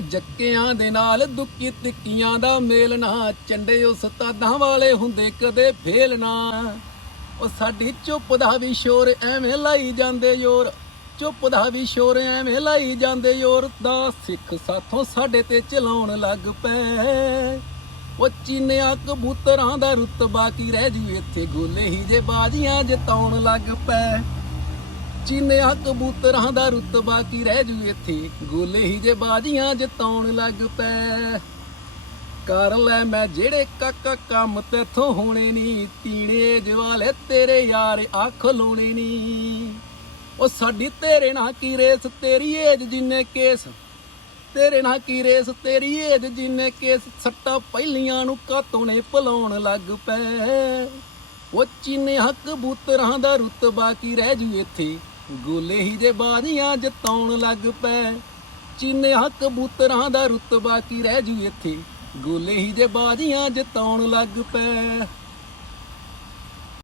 ਉਹ ਜੱਕਿਆਂ ਦੇ ਨਾਲ ਦੁੱਕੀ ਤਿੱਕੀਆਂ ਦਾ ਮੇਲ ਨਾ ਚੰਡੇ ਉਸਤਾਦਾਂ ਵਾਲੇ ਹੁੰਦੇ ਕਦੇ ਫੇਲ ਨਾ। ਉਹ ਸਾਡੀ ਚੁੱਪ ਦਾ ਵੀ ਸ਼ੋਰ ਐਵੇਂ ਲਾਈ ਜਾਂਦੇ ਯੋਰ। ਚੁੱਪ ਦਾ ਵੀ ਸ਼ੋਰ ਐਵੇਂ ਲਾਈ ਜਾਂਦੇ ਯੋਰ ਦਾ ਸਿੱਖ ਸਾਥੋਂ ਸਾਡੇ ਤੇ ਚਲਾਉਣ ਲੱਗ ਪਏ ਉਹ ਚੀਨਿਆ ਕਬੂਤਰਾਂ ਦਾ ਰੁਤਬਾ ਕੀ ਰਹਿ ਜੂ ਇੱਥੇ ਗੋਲੇ ਹੀ ਜੇ ਬਾਜ਼ੀਆਂ ਜਤਾਉਣ ਲੱਗ ਪਏ ਚੀਨਿਆ ਕਬੂਤਰਾਂ ਦਾ ਰੁਤਬਾ ਕੀ ਰਹਿ ਜੂ ਇੱਥੇ, ਗੋਲੇ ਹੀ ਜੇ ਬਾਜ਼ੀਆਂ ਜਿਤਾਉਣ ਲੱਗ ਪੈ। ਕਰ ਲੈ ਮੈਂ ਜਿਹੜੇ ਕਾਕਾ ਕੰਮ ਤੇਥੋਂ ਹੋਣੇ ਨਹੀਂ ਤੀਣੇ ਜਵਾਲੇ ਤੇਰੇ ਯਾਰ ਅੱਖ ਲੋਣੇ ਨਹੀਂ ਉਹ ਸਾਡੀ ਤੇਰੇ ਨਾਲ ਕੀ ਰੇਸ, ਤੇਰੀ ਏਜ ਜਿੰਨੇ ਕੇਸ। ਤੇਰੇ ਨਾਲ ਕੀ ਰੇਸ, ਤੇਰੀ ਏਜ ਜਿੰਨੇ ਕੇਸ, ਸੱਟਾ ਪਹਿਲੀਆਂ ਨੂੰ ਕਾਤੋਂ ਨੇ ਭਲਾਉਣ ਲੱਗ ਪੈ। ਉਹ ਚੀਨਿਆ ਕਬੂਤਰਾਂ ਦਾ ਰੁਤਬਾ ਕੀ ਰਹਿ ਜੂ ਇੱਥੇ ਗੋਲੇ ਹੀ ਦੇ ਬਾਜ਼ੀਆਂ ਜਿਤਾਉਣ ਲੱਗ ਪੈ। ਚੀਨੇ ਹੱਕ ਕਬੂਤਰਾਂ ਦਾ ਰੁਤਬਾ ਕੀ ਰਹਿ ਜੂ ਇੱਥੇ? ਗੋਲੇ ਹੀ ਦੇ ਬਾਜ਼ੀਆਂ ਜਤਾਉਣ ਲੱਗ ਪੈ।